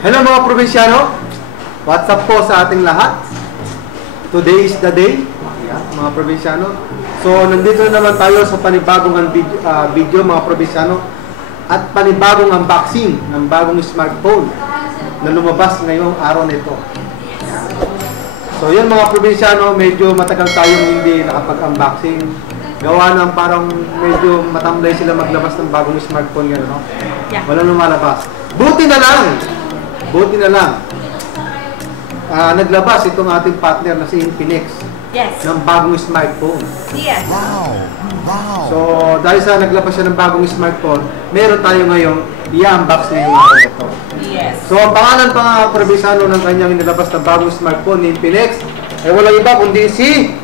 Hello mga probinsyano, what's up po sa ating lahat? Today is the day, mga probinsyano. So nandito na naman tayo sa panibagong video mga probinsyano at panibagong unboxing ng bagong smartphone na lumabas ngayong araw na ito. So yun mga probinsyano, medyo matagal tayong hindi nakapag-unboxing. Gawa ng parang medyo matamlay sila maglabas ng bagong smartphone yan, no? Walang lumalabas. Buti na lang, naglabas itong ating partner na si Infinix ng bagong smartphone. Wow! So, dahil sa naglabas siya ng bagong smartphone, meron tayo ngayong i-unbox ngayong araw na ito. So, ang pangalan pa nga probisano ng kanyang inilabas na bagong smartphone ni Infinix ay walang iba kundi si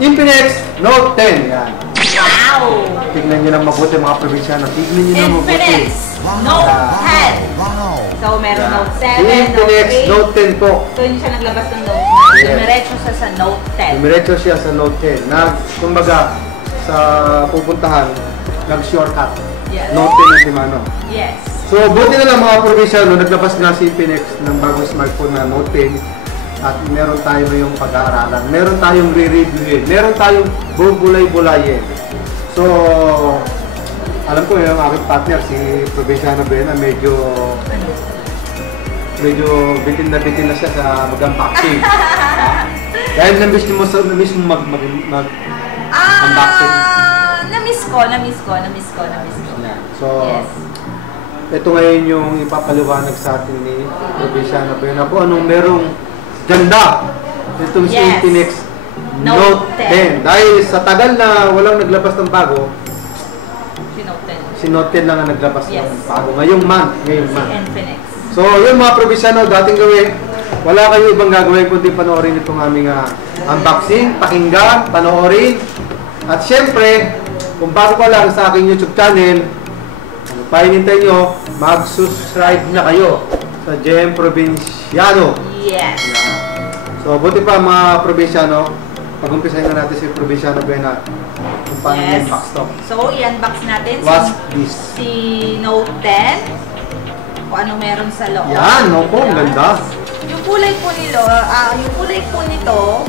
Infinix Note 10. Yan. Wow! Tignan nyo ng mabuti mga probinsyano. Tignan nyo ng mabuti. Infinix Note 10. Wow! So, meron Note 7, Infinix Note 10 po. So, hindi siya naglabas ng Note 9. Dumiretso siya sa Note 10. Dumiretso siya sa Note 10. Kumbaga, sa pupuntahan, nag-shortcut. Note 10 ang timano. Yes. So, buti na lang mga probinsyano, naglabas nga si Infinix ng bagong smartphone na Note 10. At meron tayo ngayong pag-aaralan. Meron tayong re-reviewin. Meron tayong bubulay-bulayin. So, alam ko yung aking partner, si Provinciano Bena, medyo bitin na siya sa mag-unboxing. Dahil na-miss mo mag-unboxing. Na-miss ko. So, ito ngayon yung ipapaliwanag sa atin ni Provinciano Bena kung anong merong ganda itong si Infinix Note 10. Dahil sa tagal na walang naglabas ng bago, si Note 10 lang ang naglabas ng bago. Ngayong month. Infinix. So, yun mga probinsyano, dating gawin, wala kayo ibang gagawin kundi panoorin itong aming unboxing, pakinggan, panoorin. At syempre, kung bago pa lang sa aking YouTube channel, pahinintay nyo, mag-subscribe na kayo sa JM Provinciano. Yes. So, buti pa mga probinsyano, pag-umpisahin na natin si Provinciano Bena kung paano i-unbox to. So, i-unbox natin si Note 10. Kung anong meron sa loob. Yan, opo, ang ganda. Yung kulay po nito,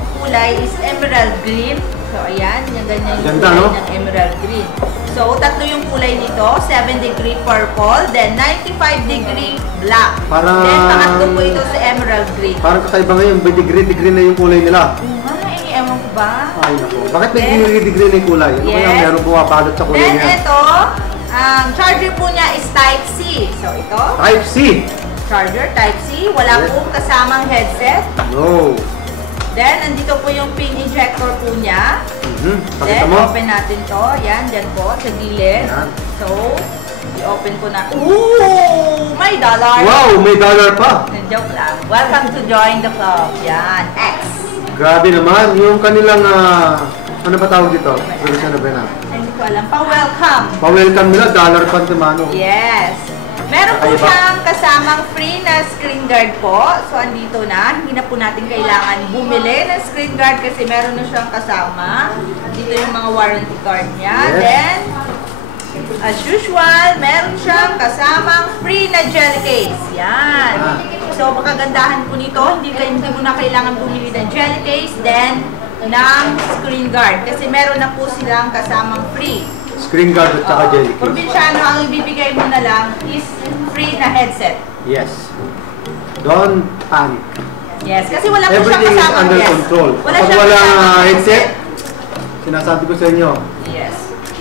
is emerald green. So, ayan, yung ganyan yung ganda, kulay ng emerald green. So, tatlo yung kulay nito, 7-degree purple, then 95-degree black. Then, pangatlo po ito sa emerald green. Parang kakaiba ngayon, degree na yung kulay nila. Ewan ko ba? Ay, naku. Bakit may degree na yung kulay? Ano kaya meron bumabalot sa kulay niya? Then, ito, ang charger po niya is Type-C. So, ito. Type-C. Charger, Type-C. Wala pong kasamang headset. No. Then, andito po yung pin injector po niya. Then, open natin to. Yan, dyan po, sa gilid. So, i-open ko na. Ooh! May dollar! Wow! May dollar pa! Joke lang. Welcome to join the club. Yan, X. Grabe naman. Yung kanilang, ano ba tawag dito? Provinciano Bena? Hindi ko alam. Pa-welcome. Pa-welcome nila, dollar pa timano. Yes. Meron po siyang kasamang free na screen guard po. So, andito na. Hindi na po natin kailangan bumili ng screen guard kasi meron na siyang kasama. Dito yung mga warranty card niya. Then, as usual, meron siyang kasamang free na gel case. Yan. So, makagandahan po nito. Hindi mo na kailangan bumili ng gel case. Then, ng screen guard. Kasi meron na po silang kasamang free. Screen guard at saka gel case. Probinsyano, ang ibibigay mo na lang is free na headset. Yes. Don't panic. Yes, kasi wala po siyang Everything is kasama. under control. Kapag walang headset, sinasabi ko sa inyo,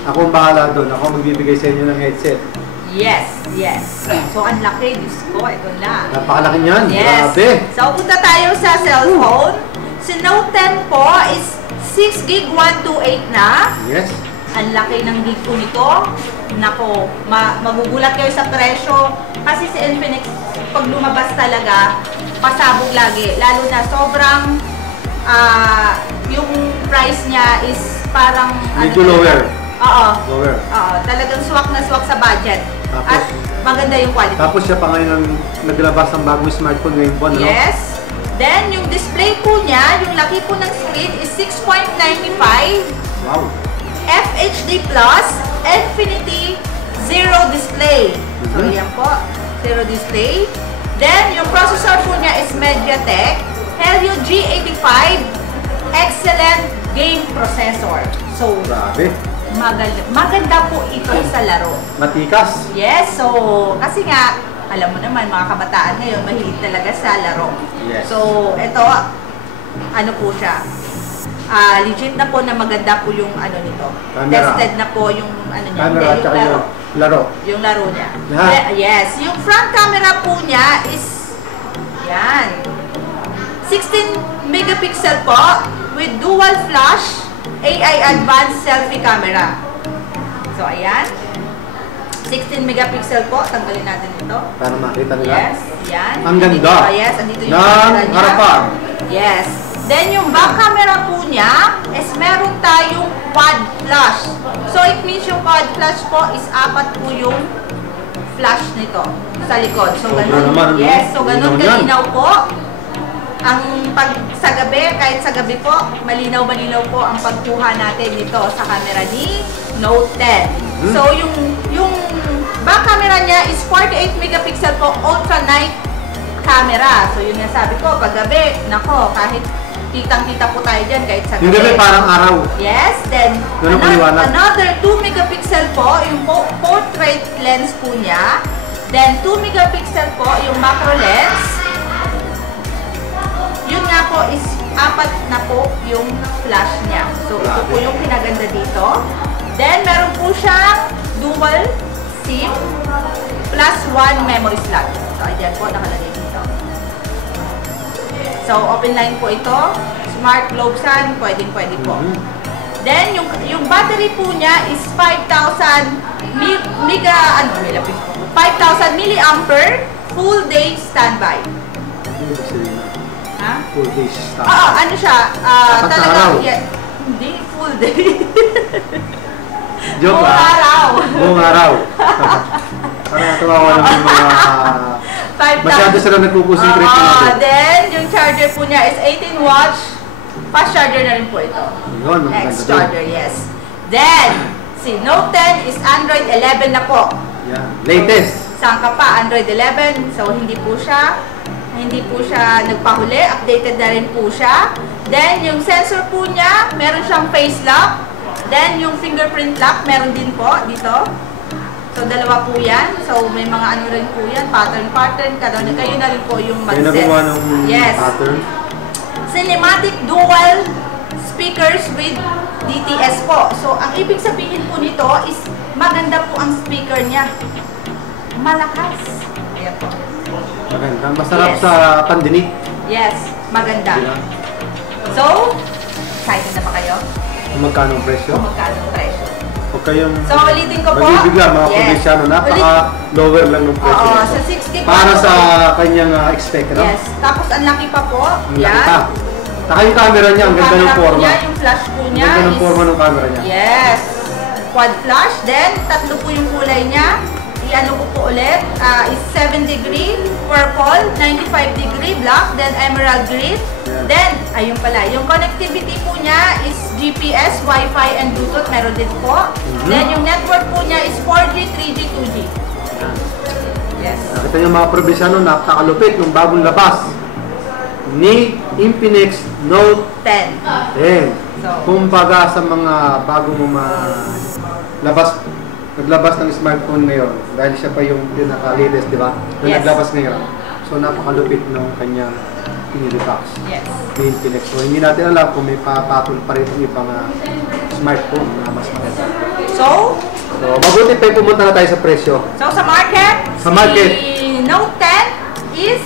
ako ang bahala doon. Ako magbibigay sa inyo ng headset. Yes. So, ang laki. Diyos ko, ito na. Napakalaki niyan. Grabe. So, punta tayo sa cellphone. Si Note 10 po is 6 gig 128 na. Yes. Ang laki ng gig po nito. Nako, magugulat kayo sa presyo. Kasi si Infinix, pag lumabas talaga, pasabog lagi. Lalo na sobrang, yung price niya is parang, medyo lower. Lower. Talagang swak na swak sa budget. Tapos, at maganda yung quality. Tapos siya pa ngayon ang naglabas ng bagong smartphone ngayong buwan, no? Yes. Then, yung display po niya, yung laki po ng screen is 6.95. Wow. FHD Plus, Infinity Zero Display. So, yan po. Zero Display. Then, yung processor po niya is MediaTek Helio G85 excellent game processor. So, Grabe. maganda po ito sa laro. Matikas. Yes, so, kasi nga, alam mo naman, mga kabataan ngayon, mahilig talaga sa laro. Yes. So, ito, ano po siya, legit na po na maganda po yung ano nito. Camera. Tested na po yung ano niya. Camera at Yung saka laro. yung laro. Yung laro niya. Lahat. Yes, yung front camera po niya is, yan, 16 megapixel po with dual flash AI advanced selfie camera. So, ayan. 16 megapixel po. Tanggalin natin ito. Para makita nila. Yes, yan. Ang ganda. Yes, andito yung ng camera niya. harapan. Yes. Then, yung back camera po niya is meron tayong quad flash. So, it means yung quad flash po is 4 po yung flash nito sa likod. So, Sobra ganun. naman, no? Yes, so ganun Linaw yan. kalinaw po. Ang pag sa gabi, kahit sa gabi po, malinaw-malinaw po ang pagkuha natin nito sa camera ni Note 10. So, yung back camera niya is 48 megapixel po, ultra night camera. So, yun nga sabi ko, pag gabi, nako, kahit kitang-kita po tayo dyan, kahit sa gabi. Yung gabi parang araw. Yes, then Ganun paliwanag. another 2 megapixel po, yung portrait lens po niya. Then, 2 megapixel po, yung macro lens. Yun nga po is 4 na po yung flash niya. So, ito po yung pinaganda dito. Then, meron po siyang dual SIM plus 1 memory slot. So, ayan po, nakalagay dito. So, open line po ito. Smart globe sun, pwedeng-pwede po. Then, yung battery po niya is 5,000 milliampere full day standby. Ha? Full day stop. Ano siya? Apat na araw. Talagang, hindi, full day. Joke Buong ah. araw. Buong araw. Parang natuwawa naman yung mga... 5,000. Masyado sila nagpupusintrate natin. Then, yung charger po niya is 18 watts. Fast charger na rin po ito. Yun, maganda Next doon. charger, yes. Then, si Note 10 is Android 11 na po. Yan. Latest. Saan ka pa? Android 11. So, hindi po siya nagpahuli. Updated na rin po siya. Then, yung sensor po niya, meron siyang face lock. Then, yung fingerprint lock, meron din po dito. So, dalawa po yan. So, may mga ano rin po yan. Pattern. Kayo na rin po yung Kaya mag-set. nakuha ng Yes. pattern. Cinematic dual speakers with DTS po. So, ang ibig sabihin po nito is maganda po ang speaker niya. Malakas. Ayan po. Maganda. Masarap Yes. sa pandinig. Yes, maganda. Yeah. So, excited na ba kayo? Kung magkano ang presyo. Kung magkano ang presyo? Huwag kayong So, ulitin ko po. magbibigla mga Yes. probinsyano. Napaka-lower lang ng presyo. Oo, nito. sa 60 po. Para sa kanyang expect, no? Yes. Tapos, ang laki pa po. Ang laki pa. Saka yung camera niya, ang Yung ganda ng camera po forma. niya, yung flash po Ang niya ganda ng is- forma ng camera niya. Yes. Quad flash. Then, 3 po yung kulay niya. I-ano ko po ulit. Is 7 degree, purple, 95 degree, black, then emerald green. Yeah. Then, ayun pala. Yung connectivity po niya is GPS, Wi-Fi, and Bluetooth. Meron din po. Then, yung network po niya is 4G, 3G, 2G. Yes. Nakita niyo mga probinsyano, napakalupit ng bagong labas ni Infinix Note 10. 10. So, Kumbaga sa mga bagong naglabas ng smartphone ngayon, dahil siya pa yung pinaka-latest, di ba? Na Yes. naglabas ngayon. So, napakalupit ng kanyang pinilipax. yes. Ni Infinix. So, hindi natin alam kung may papatol pa rin yung ibang smartphone na mas maganda. So, So, mabuti pa yung pumunta na tayo sa presyo. sa market, Sa market. si Note 10 is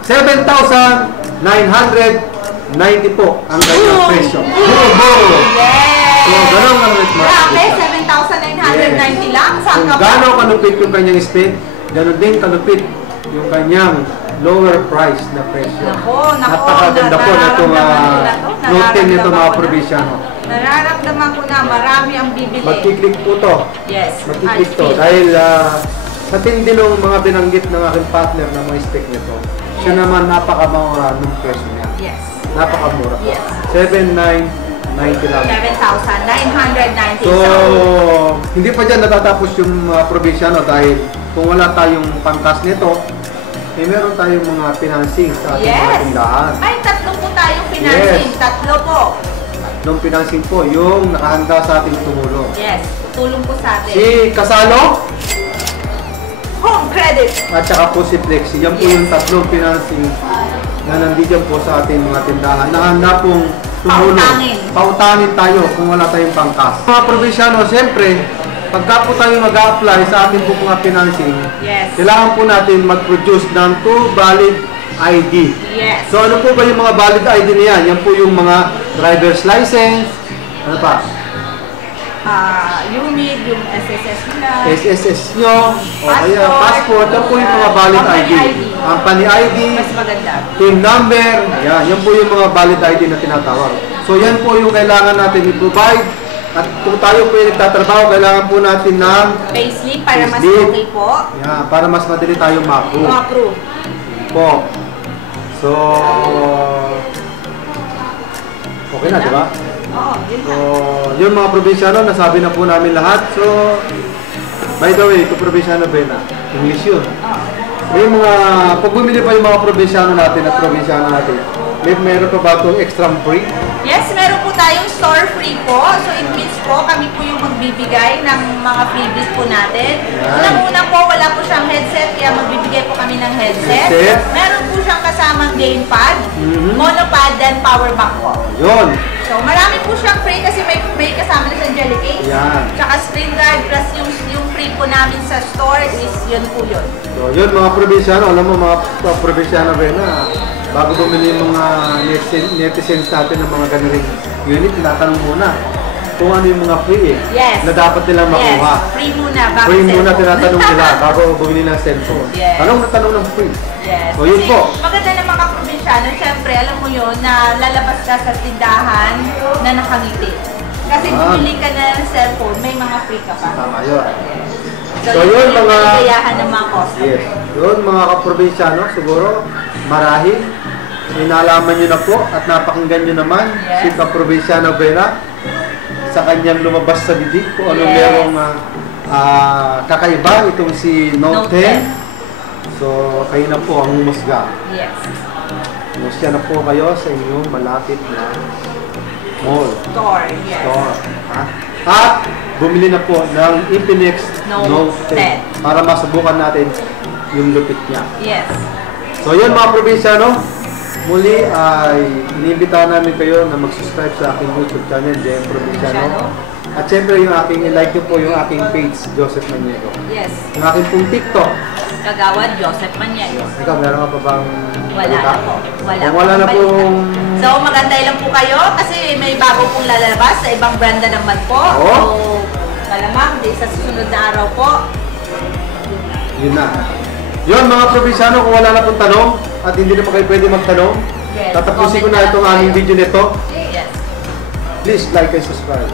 7,990 po ang kanyang Boom! presyo. Boom! Yes! So, ganun ang rate market. Grabe, 7,990 lang. Saan Kung ka ba? gano'n kalupit yung kanyang spec, gano'n din kalupit yung kanyang lower price na presyo. Nako, Napakaganda po na itong Note 10 nito mga probinsyano. Nararamdaman ko na marami ang bibili. Magkiklik po to. Yes. Magkiklik I to. feel. Dahil sa tindi ng mga binanggit ng aking partner na mga spec nito, siya naman napakamura ng presyo niya. Yes. Napakamura po. Yes. 7,990 lang. 7,990. So, hindi pa dyan natatapos yung probinsyano dahil kung wala tayong pangkas nito, meron tayong mga financing sa ating mga Yes. tindahan. Ay, tatlo po tayong financing. Yes. Tatlo po. Nung financing po, yung nakahanda sa ating tumulong. Yes. Tulong po sa atin. Si Kasalo Home credit. at saka po si Flexi. Yan po Yes. yung tatlong financing na nandito po sa ating mga tindahan. Nahanda pong tumulong. Pautangin. Pautangin tayo kung wala tayong pangkas. Mga probinsyano, siyempre, pagka po tayo mag-apply sa ating po mga financing, Yes. kailangan po natin mag-produce ng 2 valid ID. Yes. So ano po ba yung mga valid ID niyan? Yan po yung mga driver's license, ano pa? UMID, yung SSS nila. SSS nyo, o kaya Passport. passport, yan po yung mga valid Company ID. ID. Company ID, Mas maganda. team number, yan po yung mga valid ID na tinatawag. So yan po yung kailangan natin i-provide. At kung tayo po yung nagtatrabaho, kailangan po natin ng Payslip para mas Payslip. okay po. yan, para mas madali tayong ma-approve. Ma-approve. Po. So, okay na, di ba? Oo, yun So, lang. yung mga probinsyano, nasabi na po namin lahat. So, by the way, ito probinsyano ba na? English yun. May mga, pag bumili pa yung mga probinsyano natin at probinsyano natin, meron pa ba itong extra free? Yes, meron po tayong store free po. So it means po, kami po yung magbibigay ng mga freebies po natin. Yan. Unang-una po, wala po siyang headset, kaya magbibigay po kami ng headset. Headset. Meron po siyang kasamang gamepad, Mhm. monopad, then power bank po. Yun. So marami po siyang free kasi may kasama na siyang jelly case. Yan. Tsaka screen guard plus yung free po namin sa store is yun po yun. So, yun mga probinsyano, alam mo mga probinsyano ba na, bago bumili yung mga netizens natin ng mga ganun unit, tinatanong muna kung ano yung mga free Yes. na dapat nilang makuha. Yes, free muna bago Free muna cellphone. tinatanong nila bago bumili ng cellphone. Yes. Tanong na tanong ng free. Yes. So, yun Kasi po. maganda ng mga probinsyano, syempre, alam mo yun, na lalabas ka sa tindahan na nakangiti. Kasi Ah. bumili ka na ng cellphone, may mga free ka pa. Tama yun. So, So, yun yun, yung mga- kaligayahan ng mga customer. Yes. Yun mga kaprobinsyano, siguro marahil inalaman nyo na po at napakinggan nyo naman Yes. si Kaprobinsyano Vera sa kanyang lumabas sa bibig kung ano Yes. merong kakaiba itong si Note 10. So, kayo na po ang humusga. Yes. Humusga na po kayo sa inyong malapit na mall, Store, yes. store. Ha? At bumili na po ng Infinix Note Note 10 para masubukan natin yung lupit niya. Yes. So yun mga probinsyano, muli ay iniimbitahan namin kayo na mag-subscribe sa aking YouTube channel, JM Probinsyano. At syempre yung aking, i-like nyo po yung aking page, Joseph Maniego. Yes. Yung aking pong TikTok. Kagawad Joseph Maniego. Ikaw, meron ka pa bang Wala balita? na po. Kung wala na balita. pong... So, magantay lang po kayo kasi may bago pong lalabas sa ibang branda naman po. Oo. So, malamang di sa susunod na araw po. Yun na. Yun mga probinsyano, kung wala na pong tanong at hindi naman kayo pwede magtanong, Yes, tatapusin ko comment na na itong lang aming tayo. video nito. Yes. Please like and subscribe.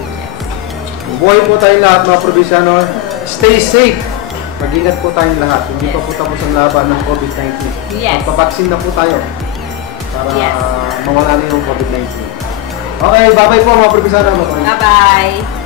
Buhay po tayong lahat mga probinsyano. Stay safe. Mag-ingat po tayong lahat. Hindi pa po tapos ang laban ng COVID-19. Yes. Magpapaksin na po tayo para Yes. mawala na yung COVID-19. Okay, bye-bye po mga probinsyano. Bye-bye.